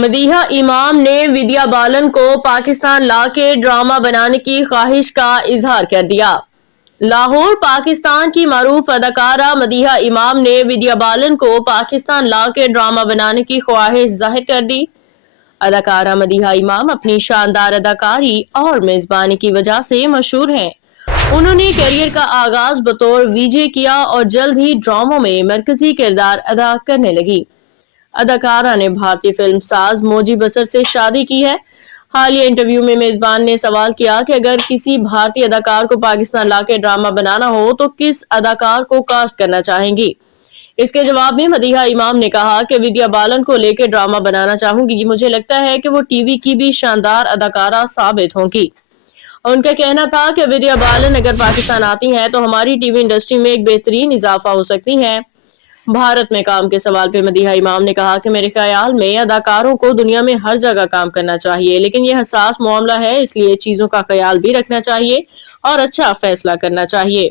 مدیحہ امام نے ودیا بالن کو پاکستان لا کے ڈرامہ بنانے کی خواہش کا اظہار کر دیا۔ لاہور۔ پاکستان کی معروف اداکارہ مدیحہ امام نے ودیا بالن کو پاکستان لا کے ڈرامہ بنانے کی خواہش ظاہر کر دی۔ اداکارہ مدیحہ امام اپنی شاندار اداکاری اور میزبانی کی وجہ سے مشہور ہیں۔ انہوں نے کیریئر کا آغاز بطور وی جے کیا اور جلد ہی ڈراموں میں مرکزی کردار ادا کرنے لگی۔ اداکارہ نے بھارتی فلم ساز موجی بسر سے شادی کی ہے۔ حالیہ انٹرویو میں میزبان نے سوال کیا کہ اگر کسی بھارتی اداکار کو پاکستان لا کے ڈرامہ بنانا ہو تو کس اداکار کو کاسٹ کرنا چاہیں گی؟ اس کے جواب میں مدیحہ امام نے کہا کہ ودیا بالن کو لے کے ڈرامہ بنانا چاہوں گی۔ مجھے لگتا ہے کہ وہ ٹی وی کی بھی شاندار اداکارہ ثابت ہوں گی۔ ان کا کہنا تھا کہ ودیا بالن اگر پاکستان آتی ہیں تو ہماری ٹی وی انڈسٹری میں ایک بہترین اضافہ ہو سکتی ہیں۔ بھارت میں کام کے سوال پہ مدیحہ امام نے کہا کہ میرے خیال میں اداکاروں کو دنیا میں ہر جگہ کام کرنا چاہیے، لیکن یہ حساس معاملہ ہے، اس لیے چیزوں کا خیال بھی رکھنا چاہیے اور اچھا فیصلہ کرنا چاہیے۔